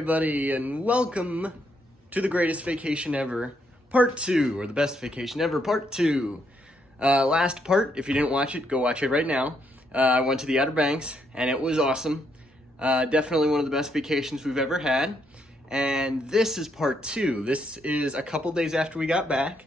everybody, and welcome to the greatest vacation ever, part 2, or the best vacation ever, part 2. Last part, if you didn't watch it, go watch it right now. I went to the Outer Banks, and it was awesome. Definitely one of the best vacations we've ever had. And this is part 2. This is a couple days after we got back.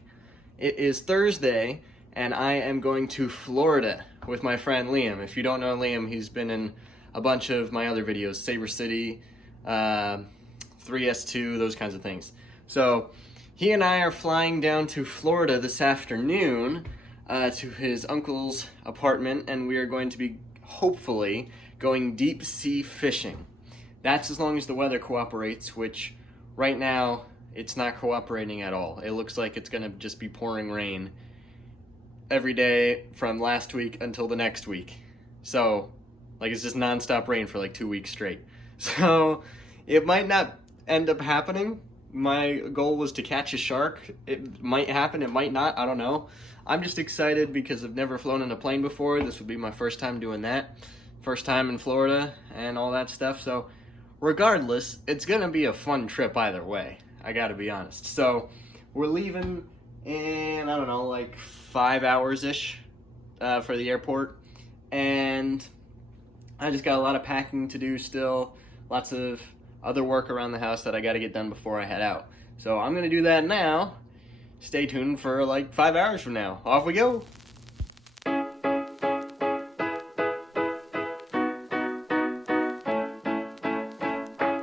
It is Thursday, and I am going to Florida with my friend Liam. If you don't know Liam, he's been in a bunch of my other videos, Saber City, 3S2, those kinds of things. So he and I are flying down to Florida this afternoon to his uncle's apartment, and we are going to be hopefully going deep sea fishing. That's as long as the weather cooperates, which right now it's not cooperating at all. It looks like it's going to just be pouring rain every day from last week until the next week. So like it's just nonstop rain for like 2 weeks straight. So it might not end up happening. My goal was to catch a shark. It might happen, it might not, I don't know. I'm just excited because I've never flown in a plane before. This would be my first time doing that. First time in Florida and all that stuff. So regardless, it's gonna be a fun trip either way. I gotta be honest. So we're leaving in, I don't know, like 5 hours-ish for the airport. And I just got a lot of packing to do still. Lots of other work around the house that I got to get done before I head out. So I'm going to do that now. Stay tuned for like 5 hours from now. Off we go.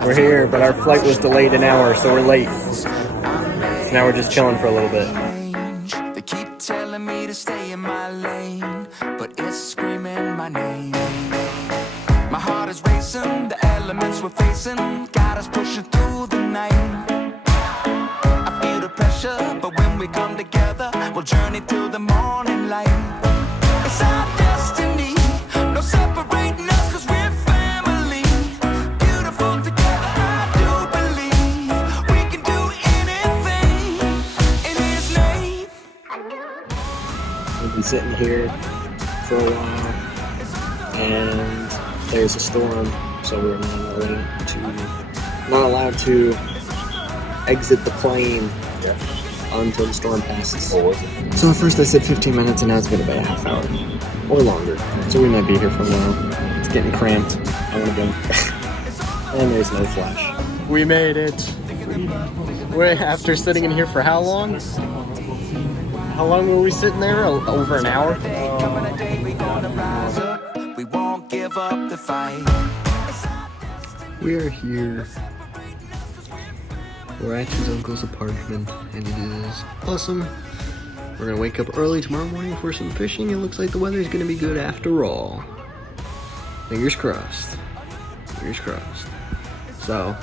We're here, but our flight was delayed an hour, so we're late. So now we're just chilling for a little bit. They keep telling me to stay in my lane, but it's screaming my name. My heart is racing, the elements we're facing got us pushing through the night. I feel the pressure, but when we come together, we'll journey till the morning light. It's our destiny, no separating us, cause we're family. Beautiful together, I do believe we can do anything in His name. We've been sitting here for a while, and there's a storm, so we're not allowed to exit the plane until the storm passes. What was it? So at first I said 15 minutes, and now it's been about a half hour or longer. So we might be here for a while. It's getting cramped. I want to go. And there's no flash. We made it. We're after sitting in here for how long? How long were we sitting there? Over an hour? We won't give up the fight. We are here. We're at his uncle's apartment, and it is awesome. We're gonna wake up early tomorrow morning for some fishing. It looks like the weather's gonna be good after all. Fingers crossed. Fingers crossed. So,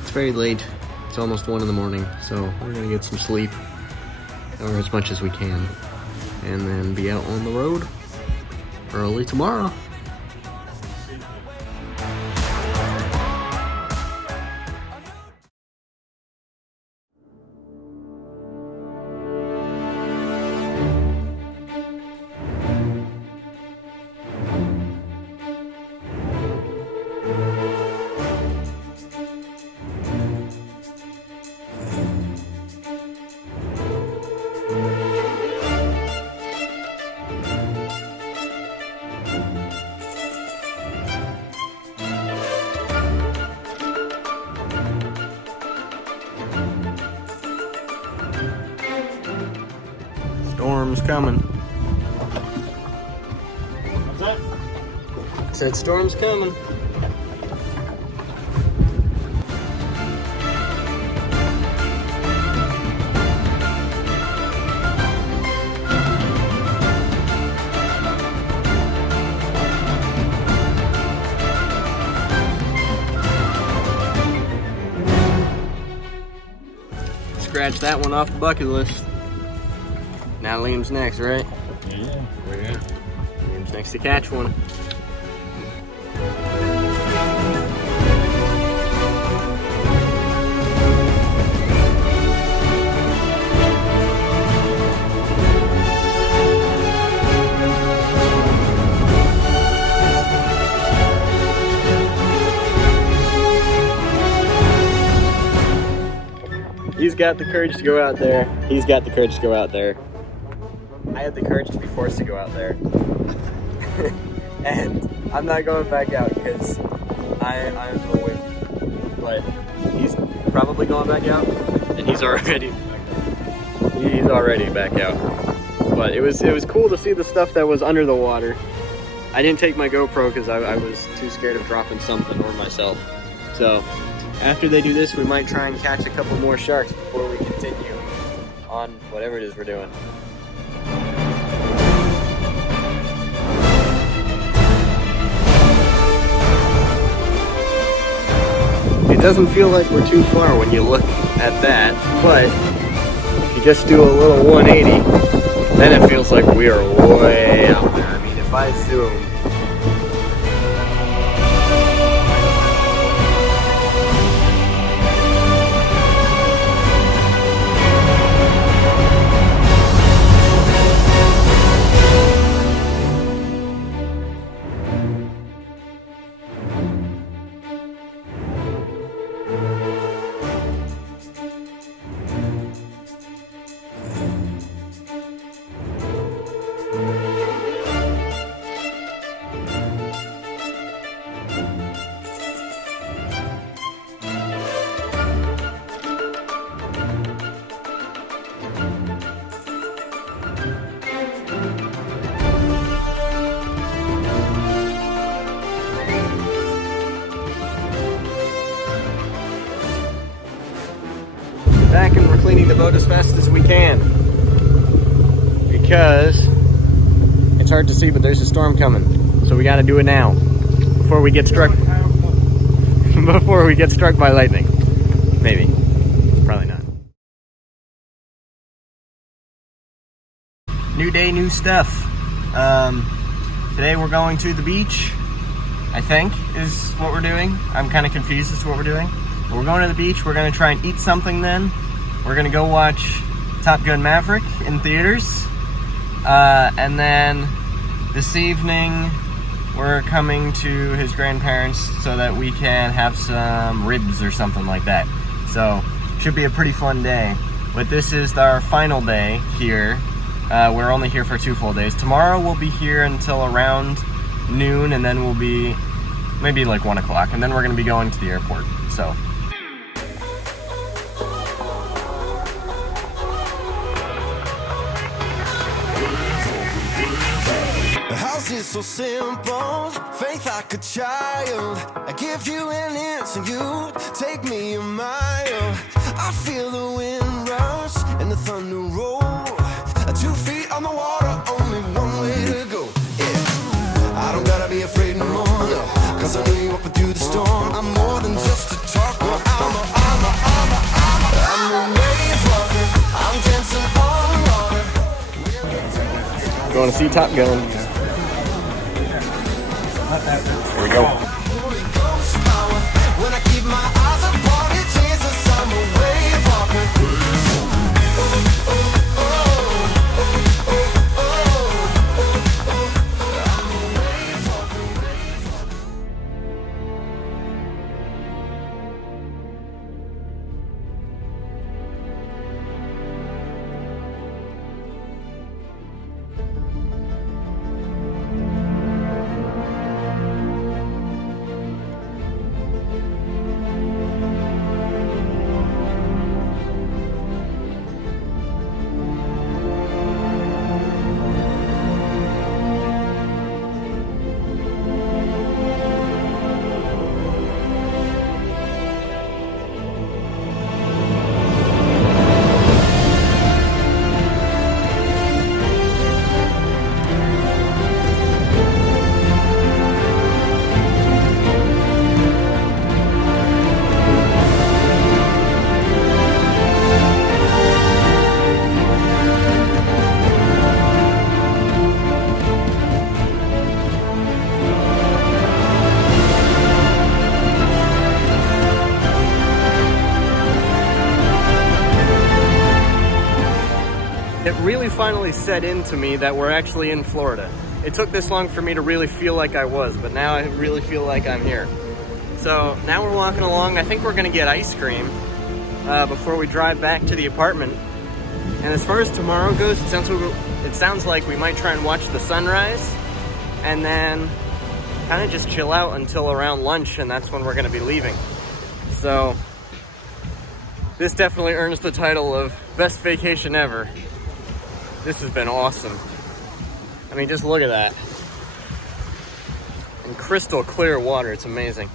it's very late. It's almost 1 in the morning, so we're gonna get some sleep, or as much as we can, and then be out on the road early tomorrow. Storm's coming. What's that? Said storm's coming. Scratch that one off the bucket list. Now Liam's next, right? Yeah, we're here. Liam's next to catch one. He's got the courage to go out there. He's got the courage to go out there. I had the courage to be forced to go out there. And I'm not going back out because I'm a wimp. But he's probably going back out, and he's already back out. But it was cool to see the stuff that was under the water. I didn't take my GoPro because I was too scared of dropping something or myself. So after they do this, we might try and catch a couple more sharks before we continue on whatever it is we're doing. It doesn't feel like we're too far when you look at that, but if you just do a little 180, then it feels like we are way out there. I mean, if I zoom, back and we're cleaning the boat as fast as we can because it's hard to see, but there's a storm coming, so we got to do it now before we get struck by lightning. Maybe, probably not. New day, new stuff. Today we're going to the beach, I think is what we're doing. I'm kind of confused as to what we're doing. We're going to the beach. We're going to try and eat something then. We're going to go watch Top Gun Maverick in theaters. And then this evening, we're coming to his grandparents so that we can have some ribs or something like that. So, should be a pretty fun day. But this is our final day here. We're only here for 2 full days. Tomorrow we'll be here until around noon, and then we'll be maybe like 1 o'clock. And then we're going to be going to the airport. So. It's so simple, faith like a child. I give you an inch and you take me a mile. I feel the wind rush and the thunder roll. 2 feet on the water, only one way to go. Yeah, I don't gotta be afraid no more, no, 'cause I know you up and through the storm. I'm more than just a talker. I'm a wave walker. I'm dancing on water. Going to see Top Gun. Here we go. When I keep my eyes upon it, Jesus, I'm a wave walker. It really finally set into me that we're actually in Florida. It took this long for me to really feel like I was, but now I really feel like I'm here. So now we're walking along. I think we're gonna get ice cream. before we drive back to the apartment. And as far as tomorrow goes, it sounds like we might try and watch the sunrise, and then kind of just chill out until around lunch, and that's when we're going to be leaving. So this definitely earns the title of best vacation ever. This has been awesome. I mean, just look at that. And crystal clear water, it's amazing.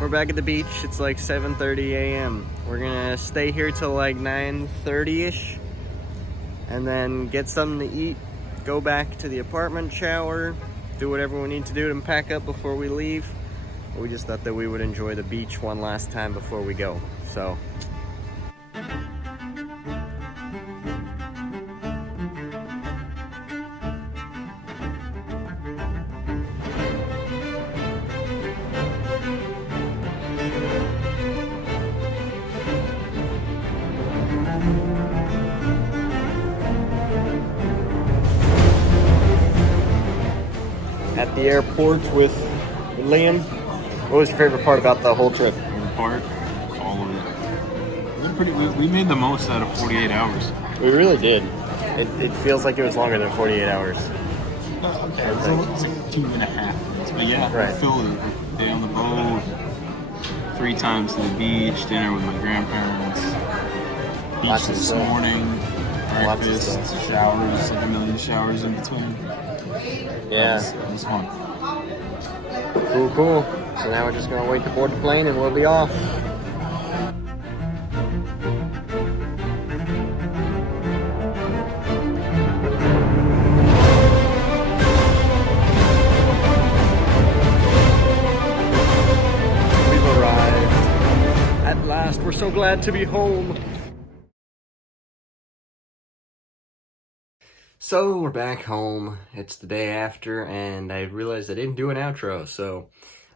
We're back at the beach. It's like 7:30 a.m. We're gonna stay here till like 9:30ish, and then get something to eat, go back to the apartment, shower, do whatever we need to do to pack up before we leave. We just thought that we would enjoy the beach one last time before we go. So at the airport with Liam. What was your favorite part about the whole trip? Favorite part? All of it. We made the most out of 48 hours. We really did. It feels like it was longer than 48 hours. Okay, it was like 2.5 minutes. But yeah, Right. Philly, day on the boat, 3 times to the beach, dinner with my grandparents, beach Lots of this stuff. morning, Lots of breakfast, stuff. showers, like a million showers in between. Yeah. It was fun. Cool. So now we're just gonna wait to board the plane and we'll be off. We've arrived. At last, we're so glad to be home. So we're back home. It's the day after, and I realized I didn't do an outro, so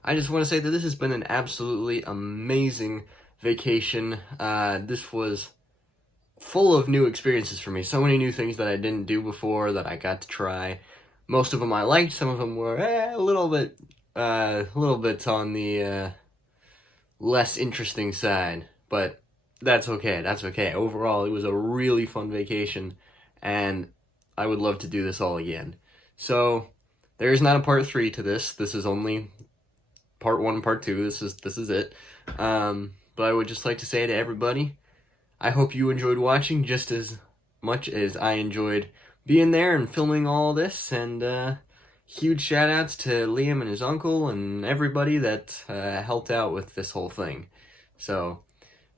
I just want to say that this has been an absolutely amazing vacation. This was full of new experiences for me. So many new things that I didn't do before that I got to try. Most of them I liked. Some of them were a little bit on the less interesting side, but that's okay. That's okay. Overall, it was a really fun vacation, and I would love to do this all again. So there is not a part 3 to this. This is only part 1, part 2. This is it. But I would just like to say to everybody, I hope you enjoyed watching just as much as I enjoyed being there and filming all this. And huge shout outs to Liam and his uncle and everybody that helped out with this whole thing. So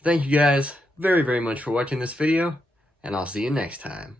thank you guys very, very much for watching this video, and I'll see you next time.